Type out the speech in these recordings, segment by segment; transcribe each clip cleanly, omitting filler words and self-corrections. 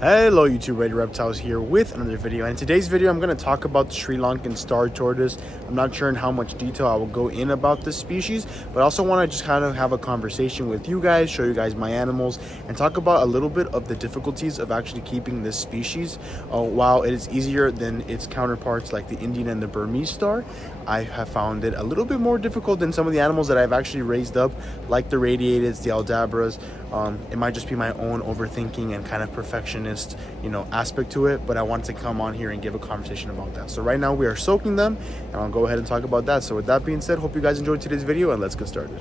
Hello YouTube, Red Reptiles here with another video, and in today's video I'm going to talk about the Sri Lankan Star Tortoise. I'm not sure in how much detail I will go in about this species, but I also want to just kind of have a conversation with you guys, show you guys my animals, and talk about a little bit of the difficulties of actually keeping this species. While it is easier than its counterparts like the Indian and the Burmese star, I have found it a little bit more difficult than some of the animals that I've actually raised up, like the radiateds, the aldabras. It might just be my own overthinking and kind of perfectionist, aspect to it, but I want to come on here and give a conversation about that. So right now we are soaking them, and I'll go ahead and talk about that. So with that being said, hope you guys enjoyed today's video, and let's get started.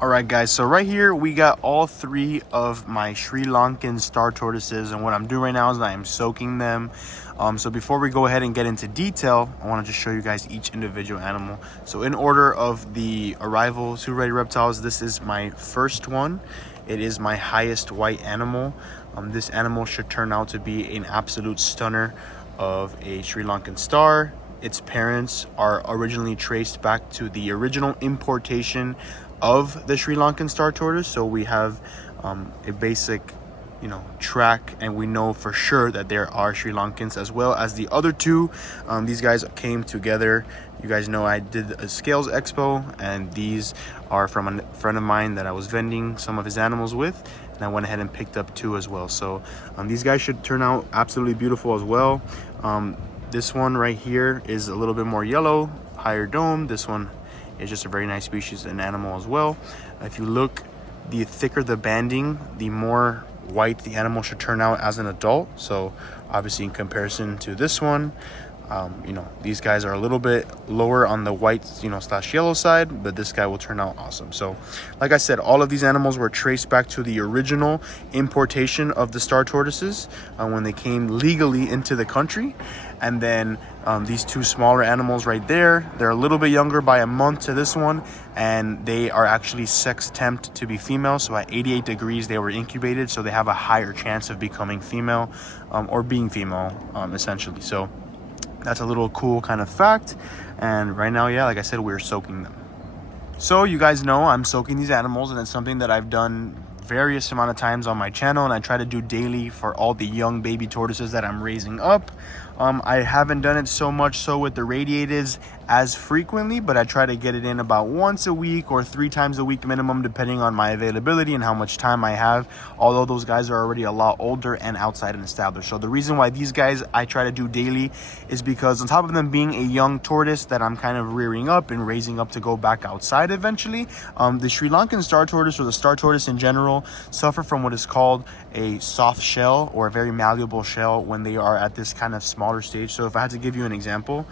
All right, guys, so right here we got all three of my Sri Lankan Star Tortoises, and what I'm doing right now is I am soaking them. So before we go ahead and get into detail, I want to just show you guys each individual animal. So in order of the arrival to Red Reptiles, this is my first one. It is my highest white animal. This animal should turn out to be an absolute stunner of a Sri Lankan star. Its parents are originally traced back to the original importation of the Sri Lankan Star Tortoise. So we have a basic track, and we know for sure that there are Sri Lankans as well as the other two. These guys came together. You guys know I did a scales expo, and these are from a friend of mine that I was vending some of his animals with, and I went ahead and picked up two as well. So these guys should turn out absolutely beautiful as well. This one right here is a little bit more yellow, higher dome. This one is just a very nice species and animal as well. If you look, the thicker the banding, the more white the animal should turn out as an adult. So obviously in comparison to this one, these guys are a little bit lower on the white slash yellow side, but this guy will turn out awesome. So like I said, all of these animals were traced back to the original importation of the star tortoises when they came legally into the country. And then these two smaller animals right there, they're a little bit younger by a month to this one, and they are actually sex tempt to be female. So at 88 degrees they were incubated, so they have a higher chance of becoming female or being female essentially. So that's a little cool kind of fact. And right now, yeah, like I said, we're soaking them. So you guys know I'm soaking these animals, and it's something that I've done various amount of times on my channel, and I try to do daily for all the young baby tortoises that I'm raising up. I haven't done it so much so with the radiateds as frequently, but I try to get it in about once a week or 3 times a week minimum, depending on my availability and how much time I have, although those guys are already a lot older and outside and established. So the reason why these guys I try to do daily is because on top of them being a young tortoise that I'm kind of rearing up and raising up to go back outside eventually, the Sri Lankan Star Tortoise, or the Star Tortoise in general, suffer from what is called a soft shell or a very malleable shell when they are at this kind of smaller stage. So if I had to give you an example,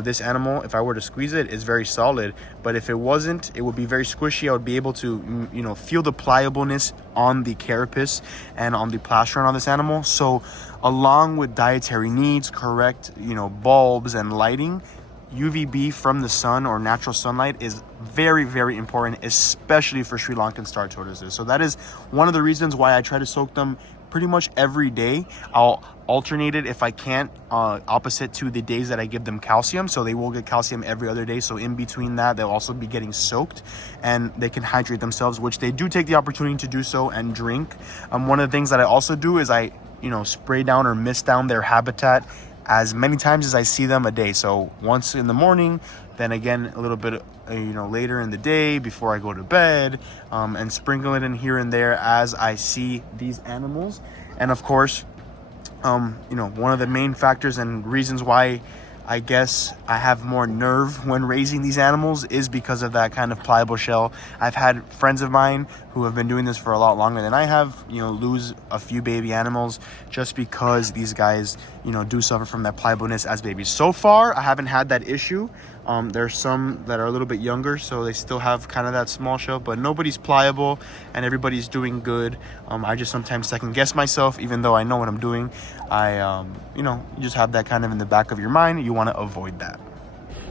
this animal, if I were to squeeze it, is very solid, but if it wasn't, it would be very squishy. I would be able to feel the pliableness on the carapace and on the plastron on this animal. So along with dietary needs, correct bulbs and lighting, UVB from the sun or natural sunlight is very, very important, especially for Sri Lankan Star Tortoises. So that is one of the reasons why I try to soak them pretty much every day. I'll alternate it if I can't, opposite to the days that I give them calcium. So they will get calcium every other day. So in between that, they'll also be getting soaked, and they can hydrate themselves, which they do take the opportunity to do so and drink. One of the things that I also do is I spray down or mist down their habitat as many times as I see them a day. So once in the morning, then again a little bit later in the day before I go to bed, and sprinkle it in here and there as I see these animals. And of course, one of the main factors and reasons why I guess I have more nerve when raising these animals is because of that kind of pliable shell. I've had friends of mine who have been doing this for a lot longer than I have, lose a few baby animals just because these guys, do suffer from that pliableness as babies. So far, I haven't had that issue. There's some that are a little bit younger, so they still have kind of that small shell, but nobody's pliable and everybody's doing good. I just sometimes second guess myself, even though I know what I'm doing. You just have that kind of in the back of your mind. You want to avoid that.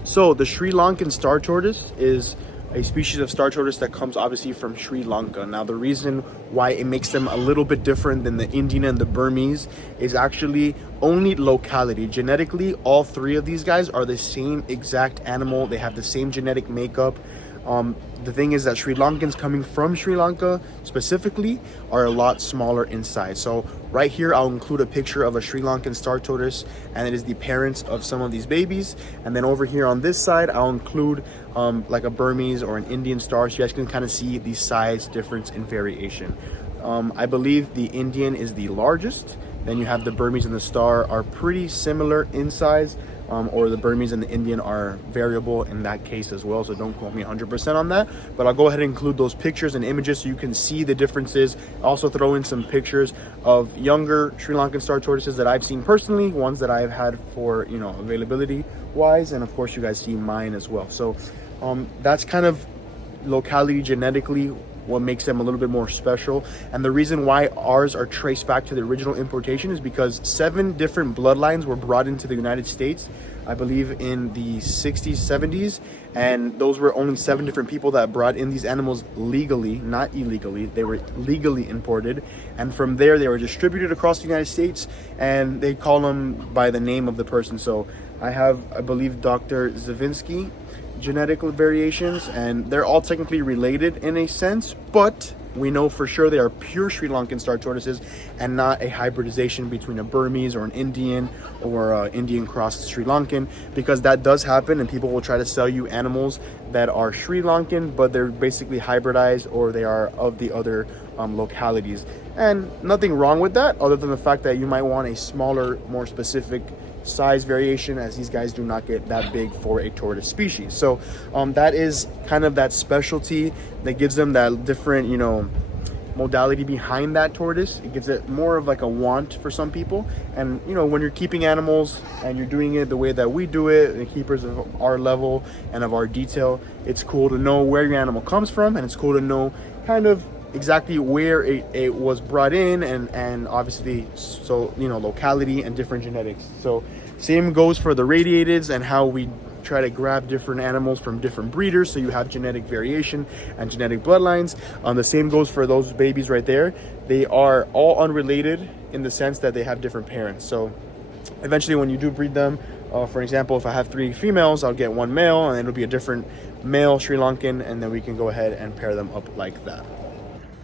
So the Sri Lankan Star Tortoise is a species of star tortoise that comes obviously from Sri Lanka. Now the reason why it makes them a little bit different than the Indian and the Burmese is actually only locality. Genetically, all three of these guys are the same exact animal. They have the same genetic makeup. The thing is that Sri Lankans coming from Sri Lanka specifically are a lot smaller in size. So right here, I'll include a picture of a Sri Lankan Star Tortoise, and it is the parents of some of these babies. And then over here on this side, I'll include like a Burmese or an Indian star, so you guys can kind of see the size difference and variation. I believe the Indian is the largest. Then you have the Burmese and the star are pretty similar in size, or the Burmese and the Indian are variable in that case as well. So don't quote me 100% on that, but I'll go ahead and include those pictures and images so you can see the differences. Also throw in some pictures of younger Sri Lankan Star Tortoises that I've seen personally, ones that I've had for, you know, availability wise. And of course you guys see mine as well. So that's kind of locality genetically what makes them a little bit more special. And the reason why ours are traced back to the original importation is because 7 different bloodlines were brought into the United States, I believe in the 60s, 70s, and those were only 7 different people that brought in these animals legally, not illegally. They were legally imported, and from there they were distributed across the United States, and they call them by the name of the person. So I have, I believe, Dr. Zavinsky genetic variations, and they're all technically related in a sense, but we know for sure they are pure Sri Lankan Star Tortoises and not a hybridization between a Burmese or an Indian or Indian crossed Sri Lankan, because that does happen and people will try to sell you animals that are Sri Lankan but they're basically hybridized or they are of the other localities. And nothing wrong with that, other than the fact that you might want a smaller, more specific size variation, as these guys do not get that big for a tortoise species. So that is kind of that specialty that gives them that different, you know, modality behind that tortoise. It gives it more of like a want for some people. And you know, when you're keeping animals and you're doing it the way that we do it, the keepers of our level and of our detail, it's cool to know where your animal comes from, and it's cool to know kind of exactly where it was brought in, and obviously, so you know, locality and different genetics. So same goes for the radiateds and how we try to grab different animals from different breeders, so you have genetic variation and genetic bloodlines. The same goes for those babies right there. They are all unrelated in the sense that they have different parents. So eventually when you do breed them, for example, if I have 3 females, I'll get 1 male, and it'll be a different male Sri Lankan, and then we can go ahead and pair them up like that.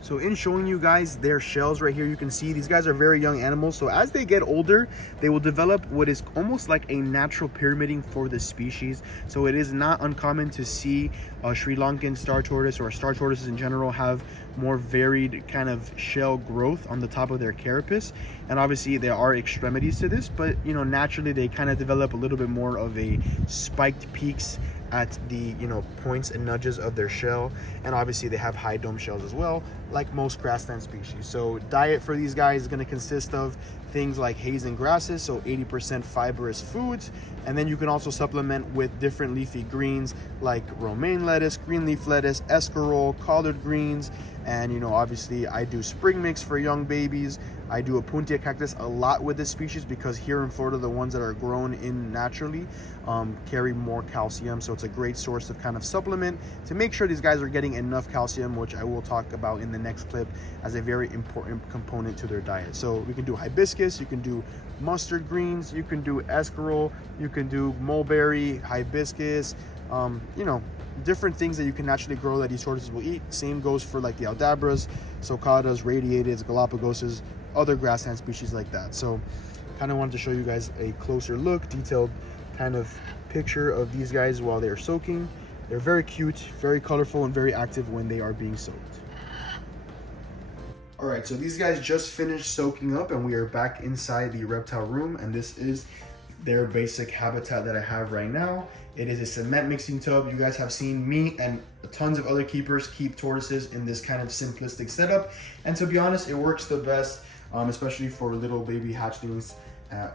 So in showing you guys their shells right here, you can see these guys are very young animals. So as they get older, they will develop what is almost like a natural pyramiding for the species. So it is not uncommon to see a Sri Lankan Star Tortoise or Star Tortoises in general have more varied kind of shell growth on the top of their carapace. And obviously there are extremities to this, but you know, naturally they kind of develop a little bit more of a spiked peaks at the, you know, points and nudges of their shell. And obviously they have high dome shells as well, like most grassland species. So diet for these guys is going to consist of things like hays and grasses, so 80% fibrous foods, and then you can also supplement with different leafy greens like romaine lettuce, green leaf lettuce, escarole, collard greens, and you know, obviously I do spring mix for young babies. I do a Puntia cactus a lot with this species because here in Florida, the ones that are grown in naturally carry more calcium. So it's a great source of kind of supplement to make sure these guys are getting enough calcium, which I will talk about in the next clip as a very important component to their diet. So we can do hibiscus, you can do mustard greens, you can do escarole, you can do mulberry, hibiscus, you know, different things that you can naturally grow that these tortoises will eat. Same goes for like the aldabras, sulcatas, radiateds, galapagoses, other grassland species like that. So kind of wanted to show you guys a closer look, detailed kind of picture of these guys while they're soaking. They're very cute, very colorful, and very active when they are being soaked. All right, so these guys just finished soaking up and we are back inside the reptile room, and this is their basic habitat that I have right now. It is a cement mixing tub. You guys have seen me and tons of other keepers keep tortoises in this kind of simplistic setup, and to be honest, it works the best, especially for little baby hatchlings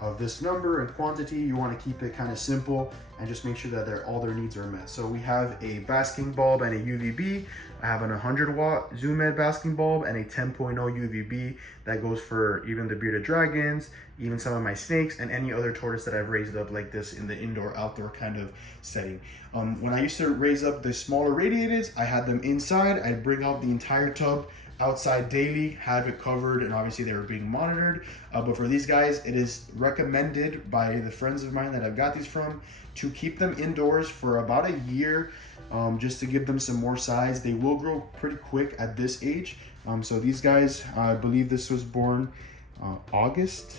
of this number and quantity. You want to keep it kind of simple and just make sure that all their needs are met. So we have a basking bulb and a UVB. I have an 100-watt zoom ed basking bulb and a 10.0 UVB that goes for even the bearded dragons, even some of my snakes, and any other tortoise that I've raised up like this in the indoor-outdoor kind of setting. When I used to raise up the smaller radiateds, I had them inside. I'd bring out the entire tub, outside daily, have it covered, and obviously they were being monitored. But for these guys, it is recommended by the friends of mine that I've got these from to keep them indoors for about a year, just to give them some more size. They will grow pretty quick at this age. So these guys, I believe this was born August,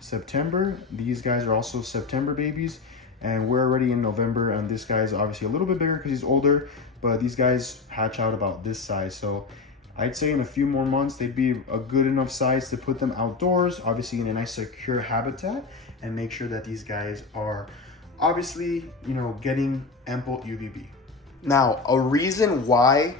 September. These guys are also September babies, and we're already in November, and this guy's obviously a little bit bigger because he's older, but these guys hatch out about this size. So I'd say in a few more months, they'd be a good enough size to put them outdoors, obviously in a nice secure habitat, and make sure that these guys are obviously, you know, getting ample UVB. Now, a reason why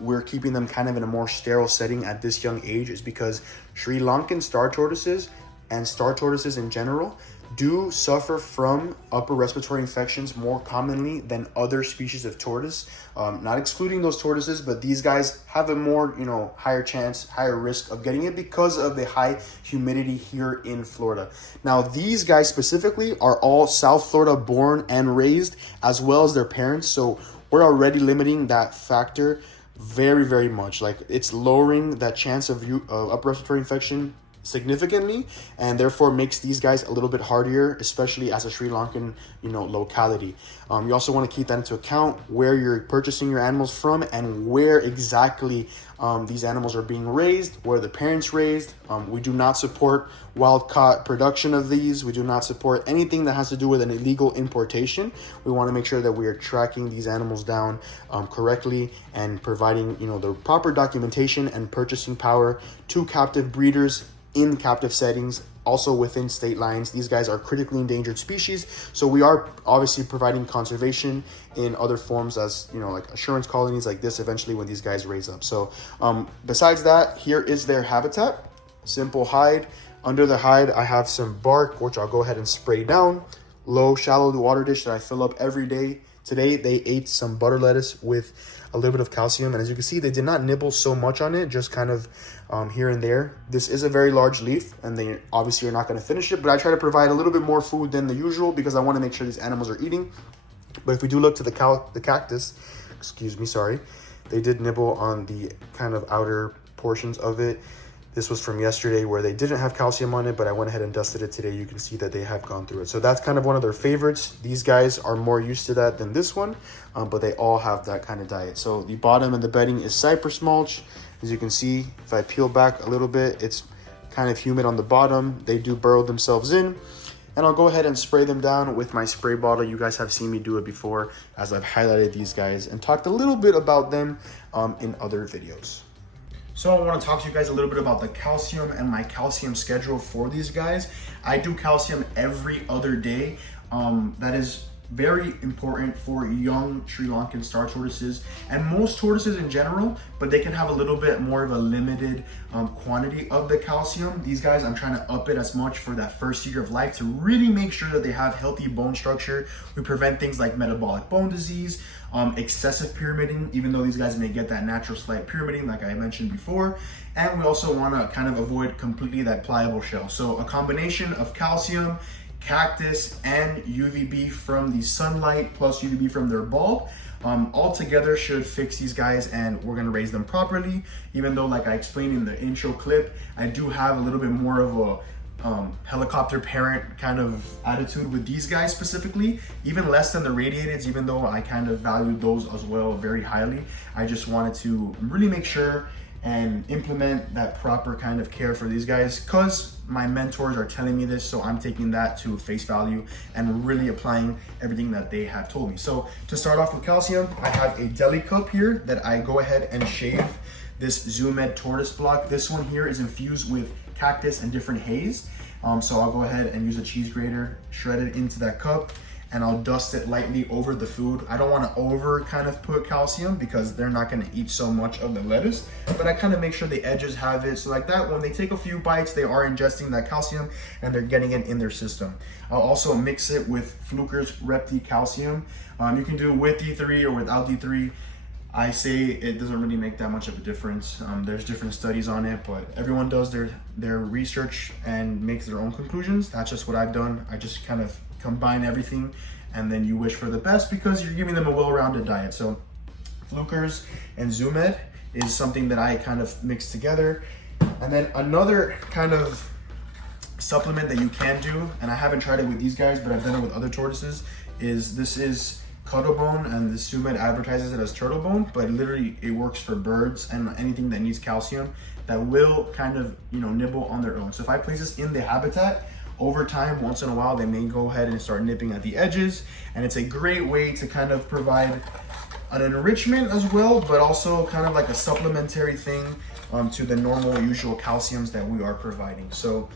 we're keeping them kind of in a more sterile setting at this young age is because Sri Lankan star tortoises and star tortoises in general do suffer from upper respiratory infections more commonly than other species of tortoise. Not excluding those tortoises, but these guys have a more, you know, higher chance, higher risk of getting it because of the high humidity here in Florida. Now, these guys specifically are all South Florida born and raised, as well as their parents. So we're already limiting that factor very, very much. Like, it's lowering that chance of upper respiratory infection significantly, and therefore makes these guys a little bit hardier, especially as a Sri Lankan, you know, locality. You also want to keep that into account, where you're purchasing your animals from and where exactly these animals are being raised, where the parents raised. We do not support wild-caught production of these. We do not support anything that has to do with an illegal importation. We want to make sure that we are tracking these animals down correctly and providing, you know, the proper documentation and purchasing power to captive breeders in captive settings, also within state lines. These guys are critically endangered species, so we are obviously providing conservation in other forms, as you know, like assurance colonies like this eventually when these guys raise up. So besides that, here is their habitat. Simple hide. Under the hide, I have some bark, which I'll go ahead and spray down. Low, shallow water dish that I fill up every day. Today, they ate some butter lettuce with a little bit of calcium. And as you can see, they did not nibble so much on it, just kind of here and there. This is a very large leaf, and they obviously are not going to finish it. But I try to provide a little bit more food than the usual because I want to make sure these animals are eating. But if we do look to the cactus, excuse me, sorry, they did nibble on the kind of outer portions of it. This was from yesterday where they didn't have calcium on it, but I went ahead and dusted it today. You can see that they have gone through it. So that's kind of one of their favorites. These guys are more used to that than this one, but they all have that kind of diet. So the bottom of the bedding is cypress mulch. As you can see, if I peel back a little bit, it's kind of humid on the bottom. They do burrow themselves in. And I'll go ahead and spray them down with my spray bottle. You guys have seen me do it before, as I've highlighted these guys and talked a little bit about them in other videos. So I want to talk to you guys a little bit about the calcium and my calcium schedule for these guys. I do calcium every other day. That is very important for young Sri Lankan star tortoises and most tortoises in general, but they can have a little bit more of a limited quantity of the calcium. These guys, I'm trying to up it as much for that first year of life to really make sure that they have healthy bone structure. We prevent things like metabolic bone disease, excessive pyramiding, even though these guys may get that natural slight pyramiding like I mentioned before. And we also want to kind of avoid completely that pliable shell. So a combination of calcium, cactus, and UVB from the sunlight plus UVB from their bulb all together should fix these guys, and we're going to raise them properly. Even though, like I explained in the intro clip, I do have a little bit more of a helicopter parent kind of attitude with these guys specifically, even less than the radiateds, even though I kind of value those as well very highly. I just wanted to really make sure and implement that proper kind of care for these guys because my mentors are telling me this, so I'm taking that to face value and really applying everything that they have told me. So to start off with calcium, I have a deli cup here that I go ahead and shave this Zoomed tortoise block. This one here is infused with cactus and different haze. So I'll go ahead and use a cheese grater, shred it into that cup, and I'll dust it lightly over the food. I don't want to over kind of put calcium because they're not going to eat so much of the lettuce, but I kind of make sure the edges have it. So like that, when they take a few bites, they are ingesting that calcium and they're getting it in their system. I'll also mix it with Fluker's Repti Calcium. You can do it with D3 or without D3. I say it doesn't really make that much of a difference. There's different studies on it, but everyone does their research and makes their own conclusions. That's just what I've done. I just kind of combine everything, and then you wish for the best because you're giving them a well-rounded diet. So Fluker's and Zoomed is something that I kind of mix together. And then another kind of supplement that you can do, and I haven't tried it with these guys, but I've done it with other tortoises, is this is Cuddle Bone, and the Sumed advertises it as Turtle Bone, but literally it works for birds and anything that needs calcium that will kind of, you know, nibble on their own. So if I place this in the habitat, over time, once in a while, they may go ahead and start nipping at the edges, and it's a great way to kind of provide an enrichment as well, but also kind of like a supplementary thing to the normal usual calciums that we are providing. So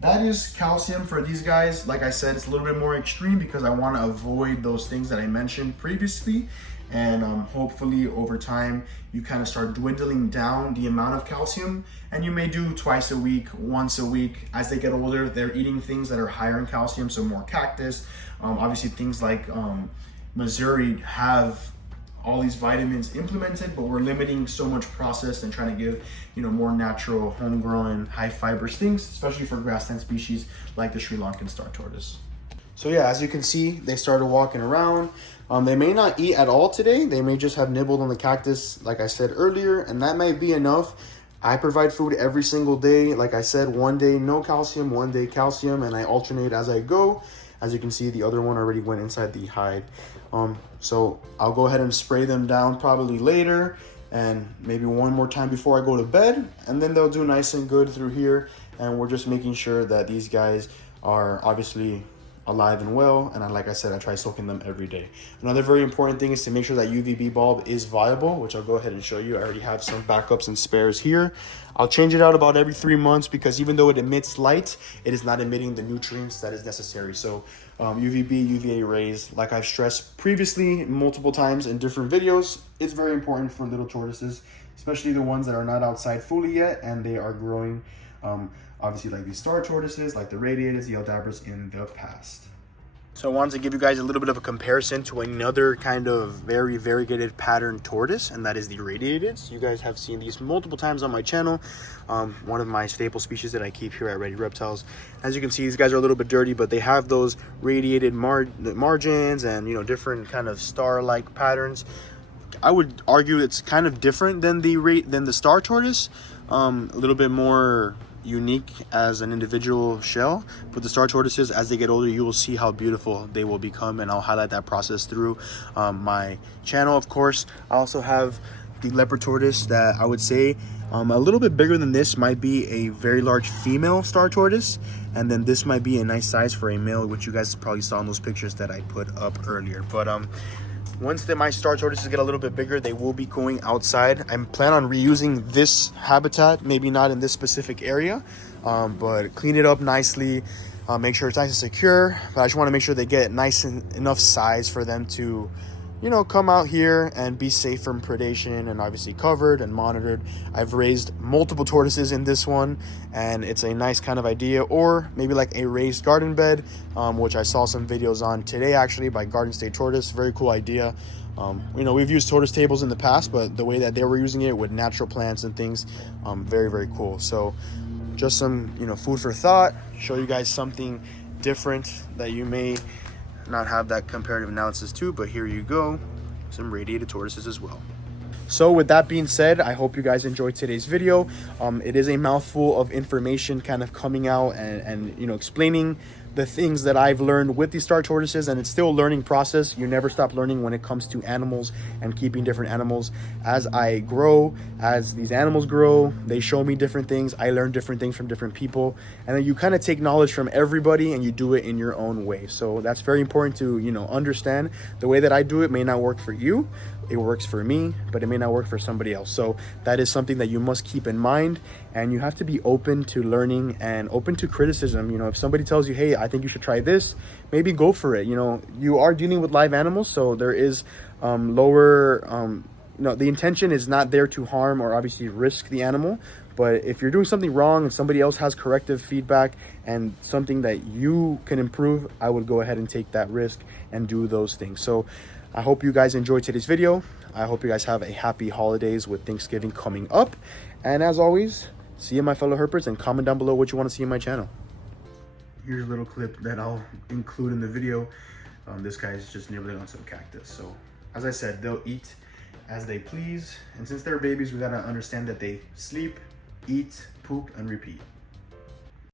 that is calcium for these guys. Like I said, it's a little bit more extreme because I want to avoid those things that I mentioned previously. And hopefully over time, you kind of start dwindling down the amount of calcium, and you may do twice a week, once a week. As they get older, they're eating things that are higher in calcium, so more cactus. Obviously things like Missouri have all these vitamins implemented, but we're limiting so much processed and trying to give, you know, more natural, homegrown, high fibers things, especially for grassland species like the Sri Lankan Star Tortoise. So yeah, as you can see, they started walking around. They may not eat at all today. They may just have nibbled on the cactus, like I said earlier, and that might be enough. I provide food every single day. Like I said, one day no calcium, one day calcium, and I alternate as I go. As you can see, the other one already went inside the hide. So I'll go ahead and spray them down probably later, and maybe one more time before I go to bed, and then they'll do nice and good through here. And we're just making sure that these guys are obviously alive and well, and like I said, I try soaking them every day. Another very important thing is to make sure that UVB bulb is viable, which I'll go ahead and show you. I already have some backups and spares here. I'll change it out about every 3 months because even though it emits light, it is not emitting the nutrients that is necessary. So UVB, UVA rays, like I've stressed previously multiple times in different videos, it's very important for little tortoises, especially the ones that are not outside fully yet and they are growing. Obviously like these star tortoises, like the radiateds, the Aldabras in the past. So I wanted to give you guys a little bit of a comparison to another kind of very variegated pattern tortoise, and that is the radiateds. You guys have seen these multiple times on my channel. One of my staple species that I keep here at Ready Reptiles. As you can see, these guys are a little bit dirty, but they have those radiated margins and, you know, different kind of star-like patterns. I would argue it's kind of different than the star tortoise, a little bit more unique as an individual shell. But the star tortoises, as they get older, you will see how beautiful they will become, and I'll highlight that process through my channel. Of course, I also have the leopard tortoise that I would say a little bit bigger than this might be a very large female star tortoise, and then this might be a nice size for a male, which you guys probably saw in those pictures that I put up earlier. But once my star tortoises get a little bit bigger, they will be going outside. I plan on reusing this habitat, maybe not in this specific area, but clean it up nicely, make sure it's nice and secure. But I just want to make sure they get nice and enough size for them to, you know, come out here and be safe from predation and obviously covered and monitored. I've raised multiple tortoises in this one, and it's a nice kind of idea. Or maybe like a raised garden bed, which I saw some videos on today actually by Garden State Tortoise. Very cool idea. You know, we've used tortoise tables in the past, but the way that they were using it with natural plants and things, very, very cool. So just some, you know, food for thought, show you guys something different that you may not have that comparative analysis too, but here you go, some radiated tortoises as well. So with that being said, I hope you guys enjoyed today's video. It is a mouthful of information kind of coming out and you know, explaining the things that I've learned with these star tortoises, and it's still a learning process. You never stop learning when it comes to animals and keeping different animals. As I grow, as these animals grow, they show me different things. I learn different things from different people, and then you kind of take knowledge from everybody and you do it in your own way. So that's very important to, you know, understand. The way that I do it may not work for you. It works for me, but it may not work for somebody else. So that is something that you must keep in mind, and you have to be open to learning and open to criticism. You know, if somebody tells you, hey, I think you should try this, maybe go for it. You know, you are dealing with live animals, so there is lower, you know, the intention is not there to harm or obviously risk the animal. But if you're doing something wrong and somebody else has corrective feedback and something that you can improve, I would go ahead and take that risk and do those things. So I hope you guys enjoyed today's video. I hope you guys have a happy holidays with Thanksgiving coming up. And as always, see you, my fellow herpers, and comment down below what you want to see in my channel. Here's a little clip that I'll include in the video. This guy is just nibbling on some cactus. So as I said, they'll eat as they please. And since they're babies, we gotta understand that they sleep, eat, poop, and repeat.